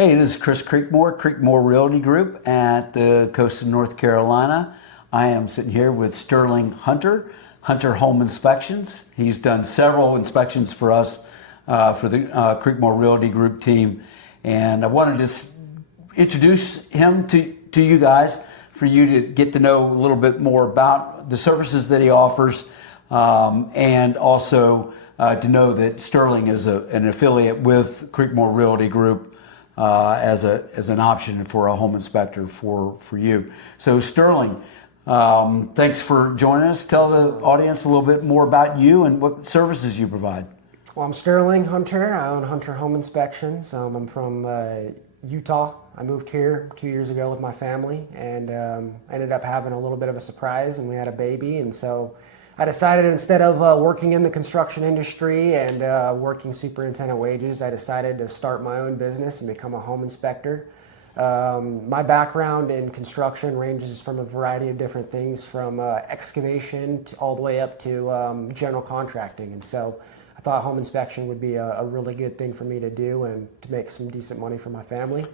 Hey, this is Chris Creekmore Realty Group at the coast of North Carolina. I am sitting here with Sterling Hunter Home Inspections. He's done several inspections for us for the Creekmore Realty Group team, and I wanted to introduce him to you guys for you to get to know a little bit more about the services that he offers, and also to know that Sterling is an affiliate with Creekmore Realty Group as an option for a home inspector for you. So Sterling, thanks for joining us. Tell the audience a little bit more about you and what services you provide. Well, I'm Sterling Hunter. I own Hunter Home Inspections. I'm from Utah. I moved here 2 years ago with my family, and ended up having a little bit of a surprise, and we had a baby. And so I decided, instead of working in the construction industry and working superintendent wages, I decided to start my own business and become a home inspector. My background in construction ranges from a variety of different things, from excavation all the way up to general contracting. And so I thought home inspection would be a really good thing for me to do and to make some decent money for my family.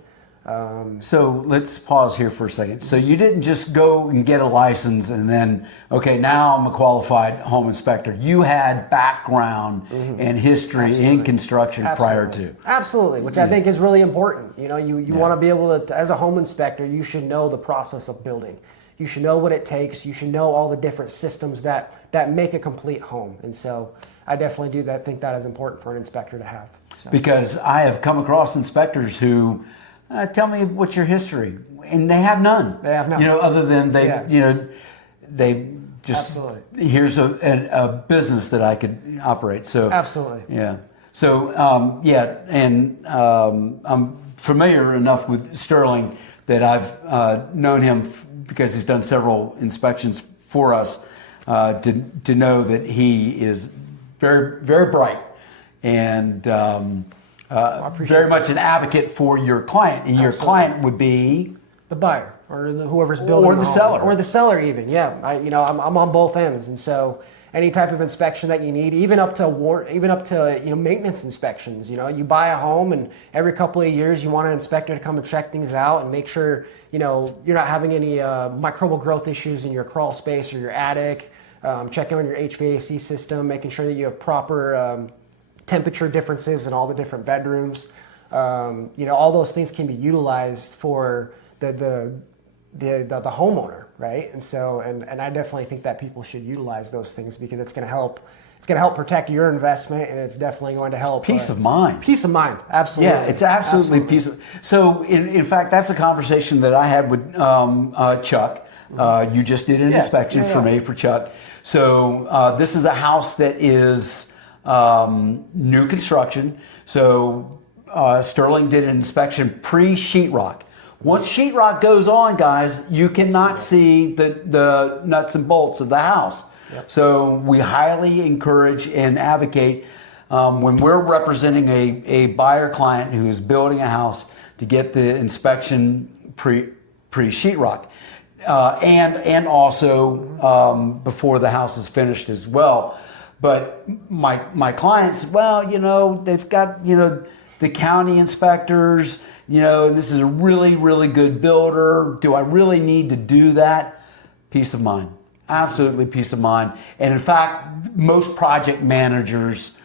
So let's pause here for a second. So you didn't just go and get a license and then, okay, now I'm a qualified home inspector. You had background and history in construction prior to. Absolutely, which I think is really important. You know, you want to be able to, as a home inspector, you should know the process of building. You should know what it takes. You should know all the different systems that make a complete home. And so I definitely think that is important for an inspector to have. So. Because I have come across inspectors who tell me what's your history, and they have none. They have none. You know, other than they just Absolutely. Here's a business that I could operate. So absolutely. Yeah. So I'm familiar enough with Sterling that I've known him because he's done several inspections for us to know that he is very, very bright and very much an advocate for your client, and your client would be the buyer or whoever's building, or the seller, or the seller even. Yeah, I'm on both ends, and so any type of inspection that you need, even up to maintenance inspections. You know, you buy a home, and every couple of years you want an inspector to come and check things out and make sure you're not having any microbial growth issues in your crawl space or your attic. Checking on your HVAC system, making sure that you have proper temperature differences in all the different bedrooms. All those things can be utilized for the homeowner, right? And so, and I definitely think that people should utilize those things because it's going to help. It's going to help protect your investment, and it's definitely going to help peace of mind. Peace of mind, absolutely. Yeah, it's absolutely peace of. So, in fact, that's a conversation that I had with Chuck. You just did an inspection for me for Chuck. So this is a house that is new construction. So Sterling did an inspection pre-sheetrock. Once sheetrock goes on, guys, you cannot see the nuts and bolts of the house. Yep. So we highly encourage and advocate when we're representing a buyer client who is building a house to get the inspection pre-sheetrock. And also before the house is finished as well. But my clients, they've got, the county inspectors, this is a really, really good builder. Do I really need to do that? Peace of mind. Absolutely peace of mind. And in fact, most project managers,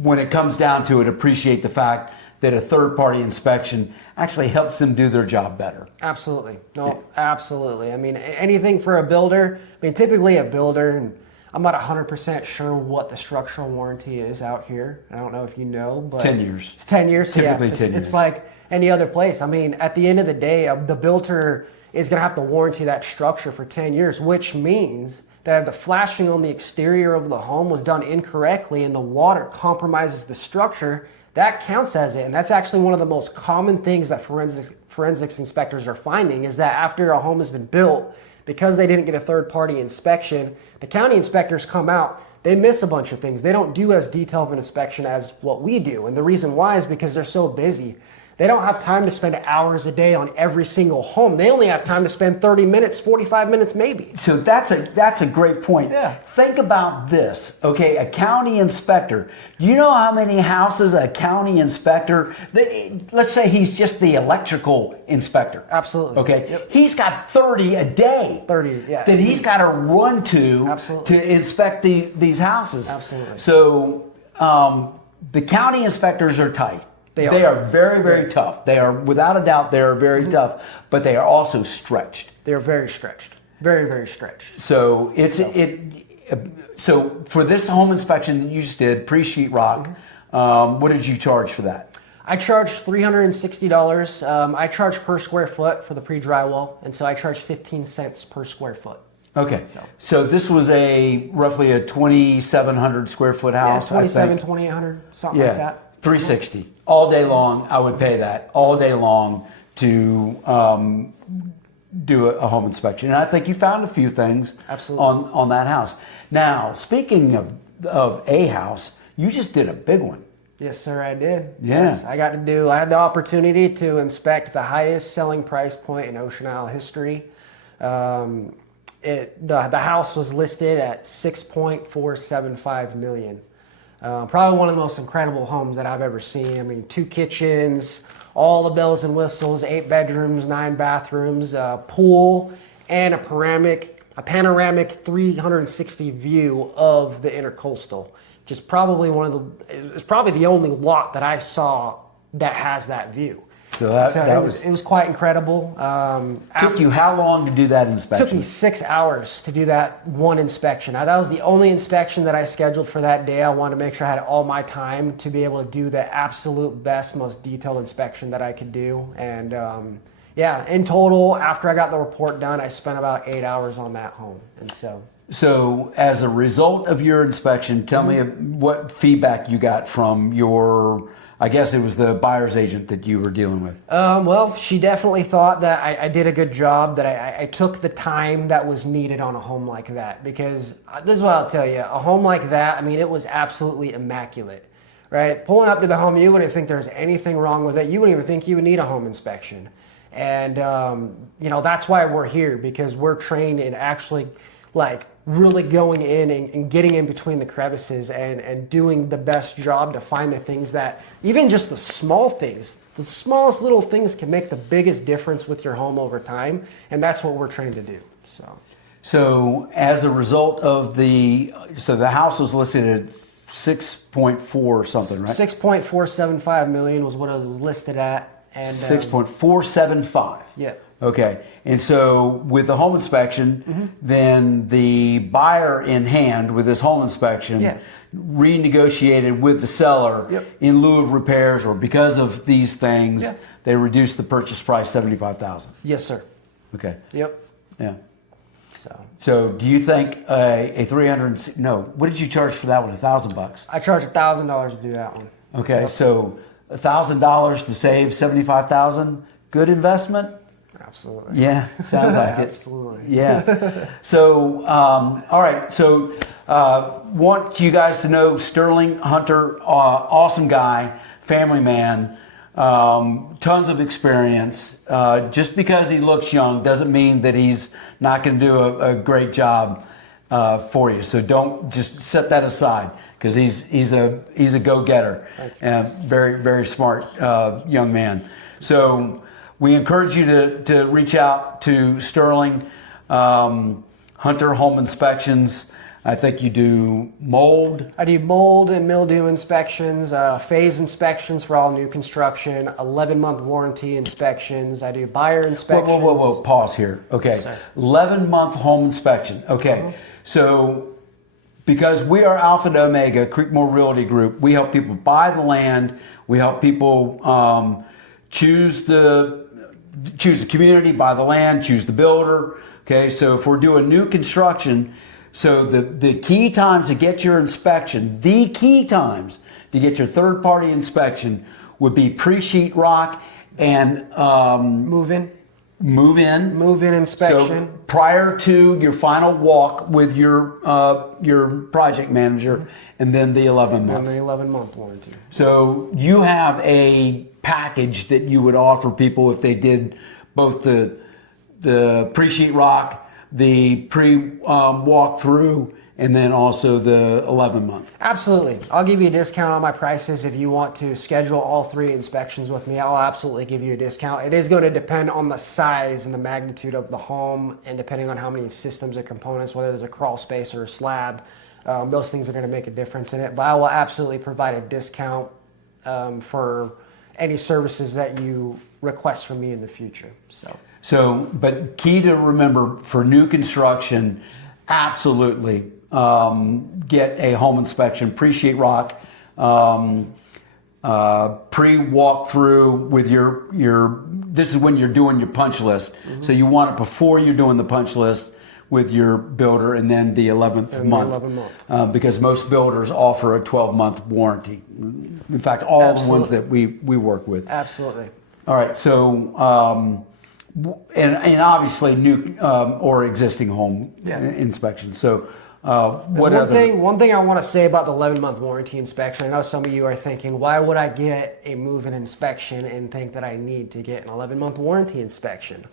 when it comes down to it, appreciate the fact that a third-party inspection actually helps them do their job better. Absolutely. No, absolutely. I mean, anything for a builder. I mean, typically a builder, and I'm not 100% sure what the structural warranty is out here. I don't know if you know, but 10 years. It's 10 years. Typically yeah, 10 years. It's like any other place. I mean, at the end of the day, the builder is going to have to warranty that structure for 10 years, which means that if the flashing on the exterior of the home was done incorrectly and the water compromises the structure, that counts as it. And that's actually one of the most common things that forensics inspectors are finding, is that after a home has been built, because they didn't get a third-party inspection, the county inspectors come out, they miss a bunch of things. They don't do as detailed of an inspection as what we do. And the reason why is because they're so busy. They don't have time to spend hours a day on every single home. They only have time to spend 30 minutes, 45 minutes maybe. So that's a great point. Yeah. Think about this, okay? A county inspector. Do you know how many houses a county inspector, let's say he's just the electrical inspector. Absolutely. Okay? Yep. He's got 30 a day. 30, yeah. That he's got to run to Absolutely. to inspect these houses. Absolutely. So the county inspectors are tight. They are very, very tough. They are, without a doubt, they are very tough, but they are also stretched. They're very stretched. Very, very stretched. So so for this home inspection that you just did, pre-sheetrock, what did you charge for that? I charged $360. I charge per square foot for the pre-drywall, and so I charge 15 cents per square foot. Okay, so this was roughly a 2,700 square foot house, yeah, 27, I think. 2,800, something like that. 360 all day long. I would pay that all day long to do a home inspection, and I think you found a few things on that house. Now, speaking of a house, you just did a big one. Yes, sir, I did. Yeah. Yes, I had the opportunity to inspect the highest selling price point in Ocean Isle history. The house was listed at $6.475 million. Probably one of the most incredible homes that I've ever seen. I mean, 2 kitchens, all the bells and whistles, 8 bedrooms, 9 bathrooms, a pool, and a panoramic 360 view of the intercoastal. Just probably it's probably the only lot that I saw that has that view. So it was quite incredible. Took you how long to do that inspection? It took me 6 hours to do that one inspection. That was the only inspection that I scheduled for that day. I wanted to make sure I had all my time to be able to do the absolute best, most detailed inspection that I could do. And in total, after I got the report done, I spent about 8 hours on that home. And So as a result of your inspection, tell me what feedback you got from your, I guess it was the buyer's agent that you were dealing with. Well, she definitely thought that I did a good job, that I took the time that was needed on a home like that. Because this is what I'll tell you, a home like that, I mean, it was absolutely immaculate, right? Pulling up to the home, you wouldn't think there's anything wrong with it. You wouldn't even think you would need a home inspection. And, that's why we're here, because we're trained in actually really going in and getting in between the crevices and doing the best job to find the things that, even just the small things, the smallest little things can make the biggest difference with your home over time. And that's what we're trained to do. So as a result of the house was listed at 6.4 something, right? 6.475 million was what it was listed at. And 6.475. Yeah. Okay, and so with the home inspection, then the buyer in hand with this home inspection renegotiated with the seller in lieu of repairs or because of these things, they reduced the purchase price $75,000. Yes, sir. Okay. Yep. Yeah. So do you think a 300? No, what did you charge for that one? $1,000. I charged $1,000 to do that one. Okay, so $1,000 to save $75,000. Good investment. Absolutely. Yeah, sounds like it. Absolutely. Yeah. So, all right. So, want you guys to know Sterling Hunter, awesome guy, family man, tons of experience. Just because he looks young doesn't mean that he's not going to do a great job for you. So don't just set that aside, because he's a go-getter and very, very smart young man. So we encourage you to reach out to Sterling Hunter Home Inspections. I think you do mold. I do mold and mildew inspections, phase inspections for all new construction, 11-month warranty inspections. I do buyer inspections. Whoa. Pause here. Okay. 11-month home inspection. Okay. So because we are Alpha and Omega, Creekmore Realty Group, we help people buy the land. We help people choose the community, buy the land, choose the builder. Okay, so if we're doing new construction, so the key times to get your inspection, the key times to get your third-party inspection would be pre-sheetrock and move-in. move-in inspection. So prior to your final walk with your project manager, and then the 11-month. And the 11-month warranty. So you have a package that you would offer people if they did both the pre-sheet rock, the pre-walkthrough, and then also the 11-month. Absolutely. I'll give you a discount on my prices if you want to schedule all 3 inspections with me. I'll absolutely give you a discount. It is going to depend on the size and the magnitude of the home, and depending on how many systems and components, whether there's a crawl space or a slab. Those things are going to make a difference in it. But I will absolutely provide a discount for any services that you request from me in the future. So, but key to remember for new construction, absolutely get a home inspection, pre-sheet rock, pre-walkthrough with your. This is when you're doing your punch list. Mm-hmm. So you want it before you're doing the punch list with your builder, and then the 11th month. Because most builders offer a 12-month warranty. In fact, all the ones that we work with. Absolutely. All right, so and obviously new or existing home inspection. So one thing I want to say about the 11-month warranty inspection, I know some of you are thinking, why would I get a move-in inspection and think that I need to get an 11-month warranty inspection?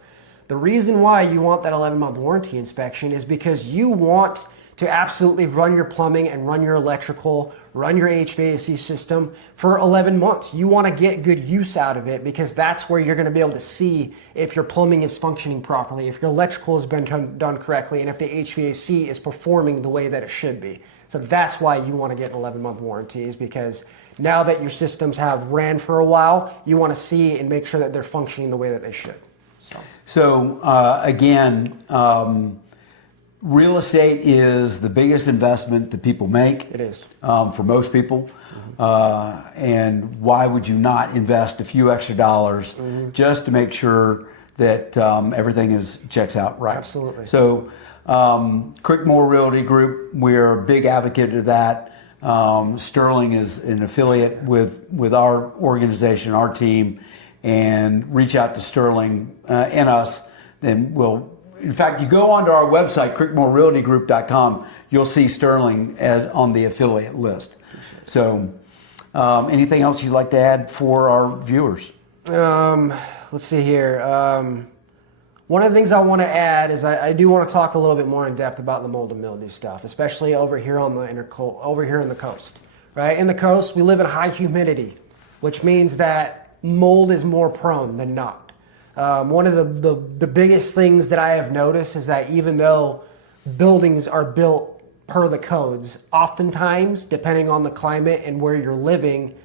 The reason why you want that 11-month warranty inspection is because you want to absolutely run your plumbing and run your electrical, run your HVAC system for 11 months. You want to get good use out of it because that's where you're going to be able to see if your plumbing is functioning properly, if your electrical has been done correctly, and if the HVAC is performing the way that it should be. So that's why you want to get an 11-month warranties, because now that your systems have ran for a while, you want to see and make sure that they're functioning the way that they should. So again, real estate is the biggest investment that people make. It is. For most people. And why would you not invest a few extra dollars just to make sure that everything checks out right? Absolutely. So Crickmore Realty Group, we're a big advocate of that. Sterling is an affiliate with our organization, our team, and reach out to Sterling and us, then in fact, you go onto our website, crickmorerealtygroup.com, you'll see Sterling as on the affiliate list. So anything else you'd like to add for our viewers? Let's see here. One of the things I want to add is I do want to talk a little bit more in depth about the mold and mildew stuff, especially over here on over here in the coast. Right? In the coast, we live in high humidity, which means that mold is more prone than not. One of the biggest things that I have noticed is that even though buildings are built per the codes, oftentimes, depending on the climate and where you're living,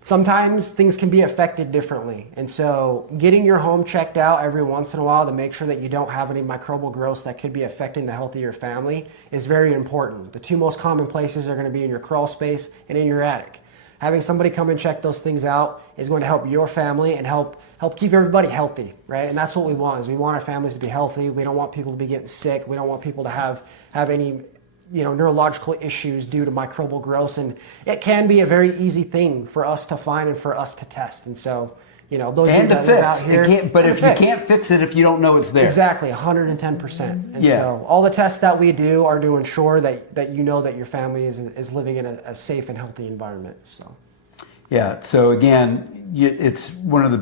sometimes things can be affected differently. And so getting your home checked out every once in a while to make sure that you don't have any microbial growths that could be affecting the health of your family is very important. The 2 most common places are going to be in your crawl space and in your attic. Having somebody come and check those things out is going to help your family and help keep everybody healthy, right? And that's what we want, is we want our families to be healthy. We don't want people to be getting sick. We don't want people to have any neurological issues due to microbial growth. And it can be a very easy thing for us to find and for us to test. And so, those and to fix. Out here, you can't fix it if you don't know it's there. Exactly, 110%. And so all the tests that we do are to ensure that you know that your family is living in a safe and healthy environment. So. Yeah. So again, it's one of the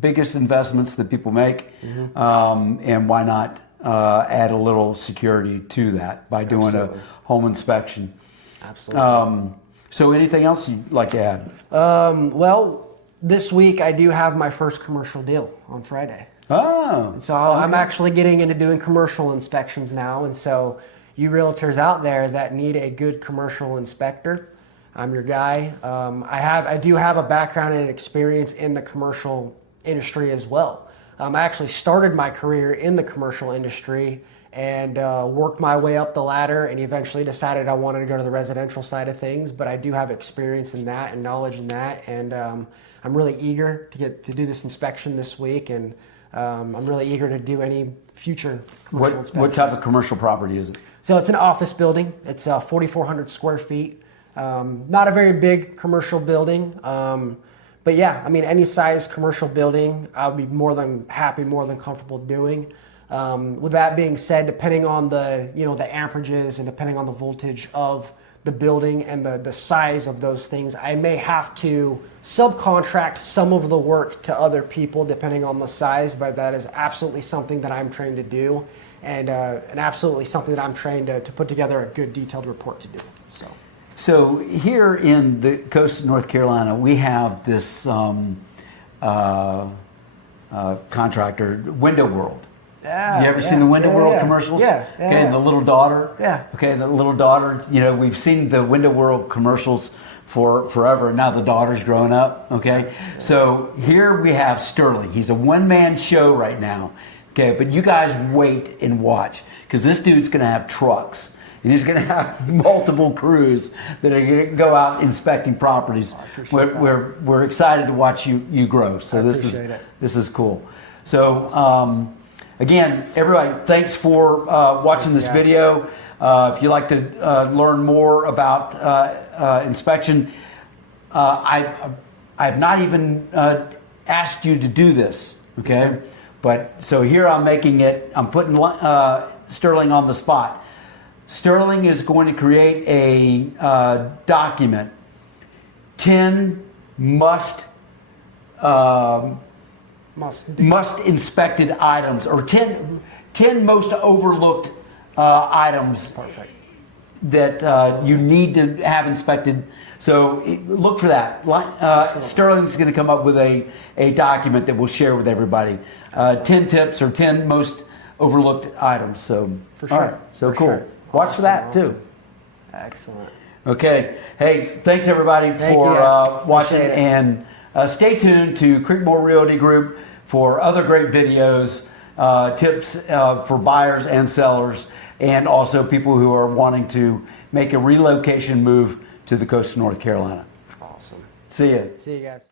biggest investments that people make, and why not add a little security to that by doing a home inspection? Absolutely. So anything else you'd like to add? Well, this week I do have my first commercial deal on Friday. Oh. And so I'm actually getting into doing commercial inspections now. And so you realtors out there that need a good commercial inspector, I'm your guy. I do have a background and experience in the commercial industry as well. I actually started my career in the commercial industry and worked my way up the ladder, and eventually decided I wanted to go to the residential side of things. But I do have experience in that and knowledge in that, and I'm really eager to do this inspection this week, and I'm really eager to do any future commercial inspections. What type of commercial property is it? So it's an office building. It's 4,400 square feet. Not a very big commercial building, But yeah, I mean, any size commercial building, I would be more than happy, more than comfortable doing. With that being said, depending on the the amperages and depending on the voltage of the building and the size of those things, I may have to subcontract some of the work to other people depending on the size. But that is absolutely something that I'm trained to do, and absolutely something that I'm trained to put together a good detailed report to do. So here in the coast of North Carolina, we have this contractor, Window World. Yeah, you ever seen the Window World commercials? Yeah. Okay, and the little daughter. Yeah. Okay, the little daughter. We've seen the Window World commercials for forever, and now the daughter's growing up. Okay, so here we have Sterling. He's a one-man show right now. Okay, but you guys wait and watch, because this dude's going to have trucks. And he's going to have multiple crews that are going to go out inspecting properties. We're excited to watch you grow. So this is cool. So again, everybody, thanks for watching this video. If you'd like to learn more about inspection, I've not even asked you to do this. Okay, but so here I'm putting Sterling on the spot. Sterling is going to create a document, 10 must inspected items, or 10 most overlooked items that you need to have inspected. So look for that. Sterling's going to come up with a document that we'll share with everybody. 10 tips or 10 most overlooked items. So for sure. All right. So cool. Sure. Watch for that too. Excellent. Okay. Hey, thanks everybody for watching, and stay tuned to Creekmore Realty Group for other great videos, tips for buyers and sellers, and also people who are wanting to make a relocation move to the coast of North Carolina. Awesome. See you. See you guys.